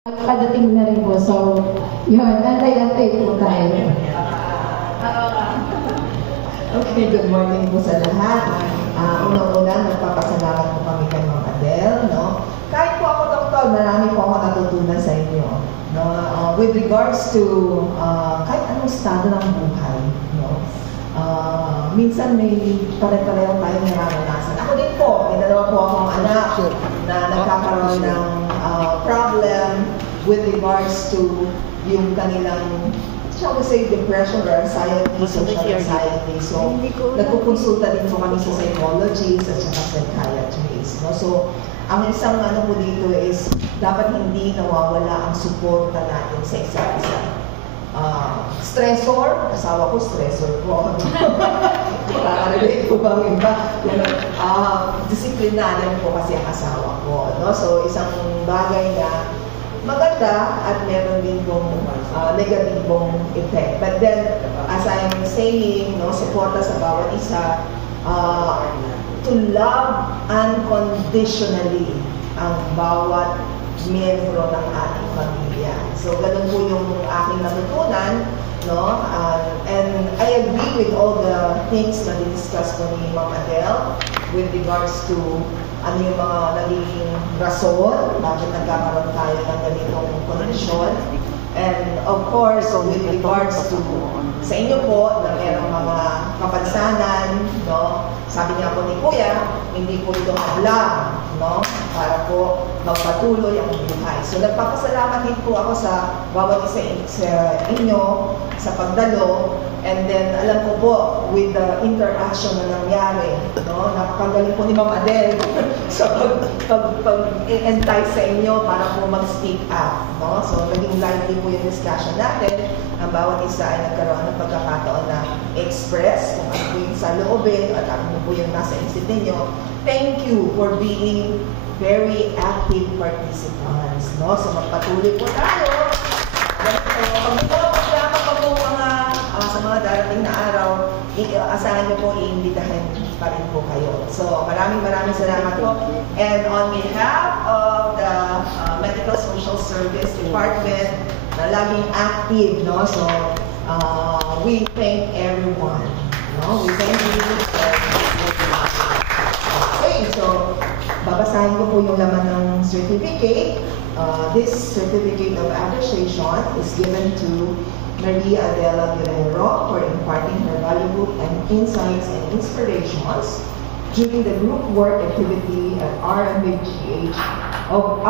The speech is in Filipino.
Padating na rin po. So, yun, antay-antay po tayo. Okay, good morning po sa lahat. Unang-una, nagpapasalamat po kami kay Ma'am Adele, no? Kahit po ako, Doktor, marami po ako natutunan sa inyo, no? With regards to kahit anong estado ng buhay, no? Minsan may pare-pareho tayong nararanasan. Ako din po, may dalawa po akong anak na nagkakaroon ng problem with regards to yung kanilang, shall we say, depression or anxiety, social anxiety. So, nagpupunsulta din po kami sa psychologists at saka psychiatrists. No? So, ang isang ano po dito is, dapat hindi nawawala ang suporta natin sa isa't isa. Stressor, asawa ko, stressor ko. Nakaka-relate po bang iba? Disiplinaryan po kasi ang asawa ko. No? So, isang bagay na maganda at meron din pong negatibong effect. But then, as I'm saying, no, suporta sa bawat isa, to love unconditionally ang bawat miyembro ng ating pamilya. So, ganun po yung aking natutunan, no? And I agree with all the things na discuss ko ni Ma'am Adele with regards to ano yung mga naging rason, bakit nagkakaroon tayo ng ganitong kondisyon. And of course, with regards to sa inyo po, na mayroong mga kapansanan, no? Sabi niya po ni Kuya, hindi po ito hadlang, no? Para po magpatuloy ang buhay. So nagpapasalamat din po ako sa bawat isa sa inyo sa pagdalo. And then, alam ko po, with the interaction na nangyari, no? Napakagaling po ni Ma'am Adele sa pag-entice sa inyo para po mag-speak up, no? So, naging lively po yung discussion natin. Ang bawat isa ay nagkaroon ng pagkakataon na express kung ano po yung sa loobin at ano po yung nasa isip ninyo. Thank you for being very active participants, no? So, magpatuloy po tayo. Sa mga darating na araw, asahan niyo po, iimbitahin pa rin po kayo. So, maraming salamat po. And on behalf of the Medical Social Service Department, na laging active, no? So, we thank everyone. No? We thank you. Okay, so, babasahin ko po yung laman ng certificate. This certificate of appreciation is given to Maria Adela Guerrero for imparting her valuable insights and inspirations during the group work activity at RMHGH of